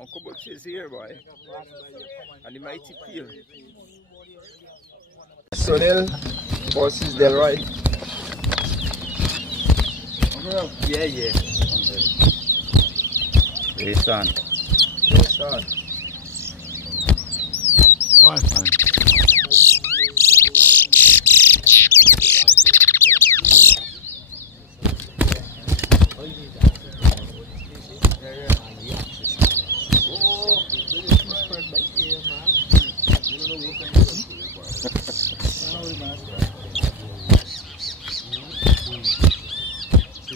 Uncle Butch is here, boy. And the mighty peel. SUNIL versus DELROY. Yeah. Race on. Bye.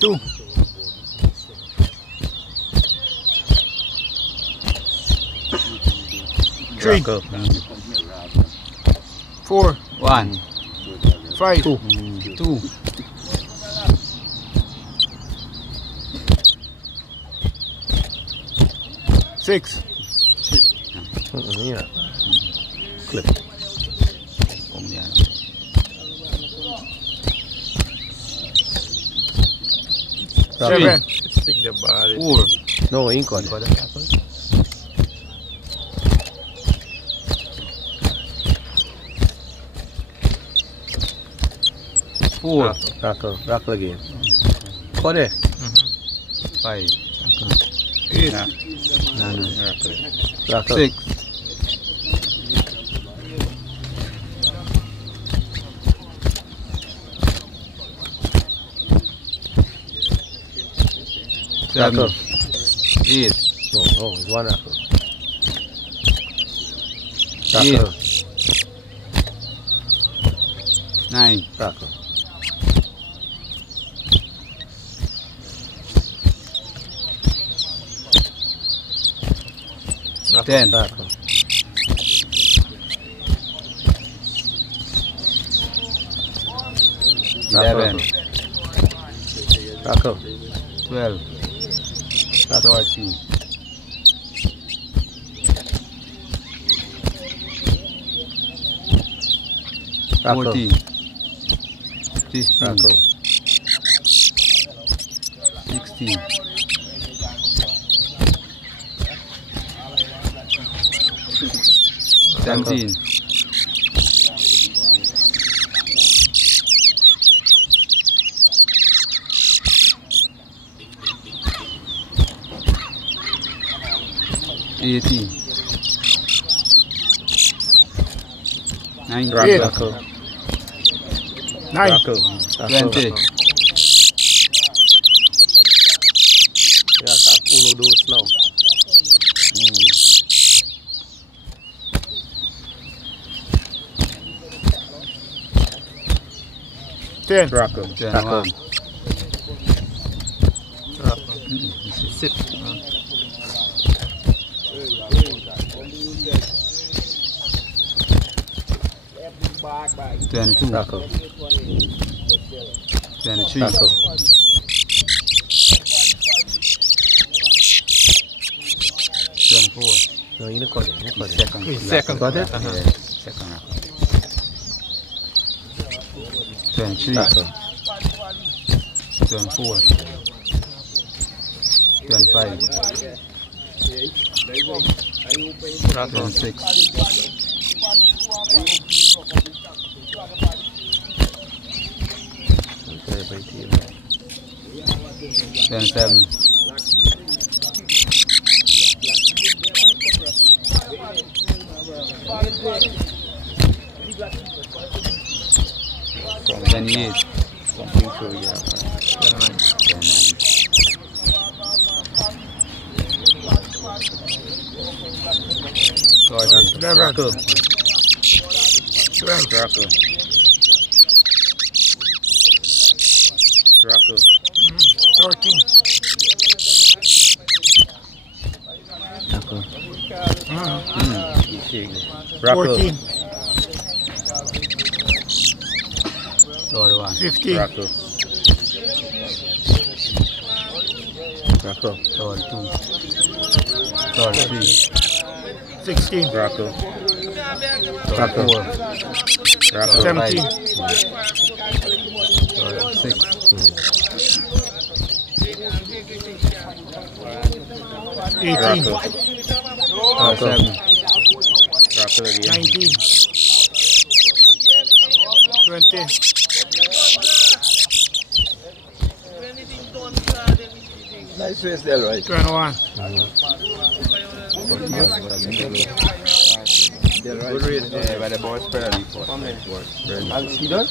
Two. Three. 4. 1. 5. 2. 6. Yeah. Clip. 7. Stick the ball. 4. No, ink on it. 4. Rackle again. Got it. 5. 8. Rackle. 6. 7. Rackle. 8. No, it's one rackle. 8. Rackle. 9. Rackle. 10. Rackle. 11. Rackle. 12. 13. 14. 15. Rackle. 16. 17. 18. 19. Rackle. 9. Rackle. 20. Yeah, attack uno dos now. 10. Rackle. 10. Rackle. Sit. 22. Rackle. 23. Rackle. 24. No, you got it. You got it. Second. Got it? Yeah, second rackle. 23. Rackle. 24. 25. 26. 27. 28. Something through, yeah. 29. Rackle. 12. Rackle. Rackle. 13. Rackle. King. Rockle. 14, 31. 15, Rockle. Rockle. 32. 33. 16, Rockle. 34. Rockle. 17, 36. 18, Rockle. 37. Rockle again. 19, 20, Nice race, Delroy. 21. Good race by the boys penalty for very nice. And he done?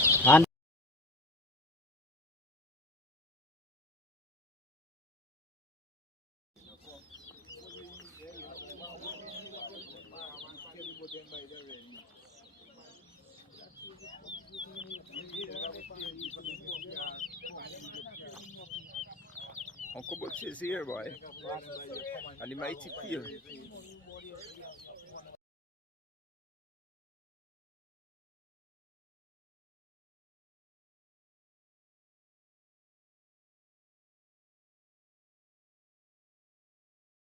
Uncle Butch is here, boy. And the mighty peel.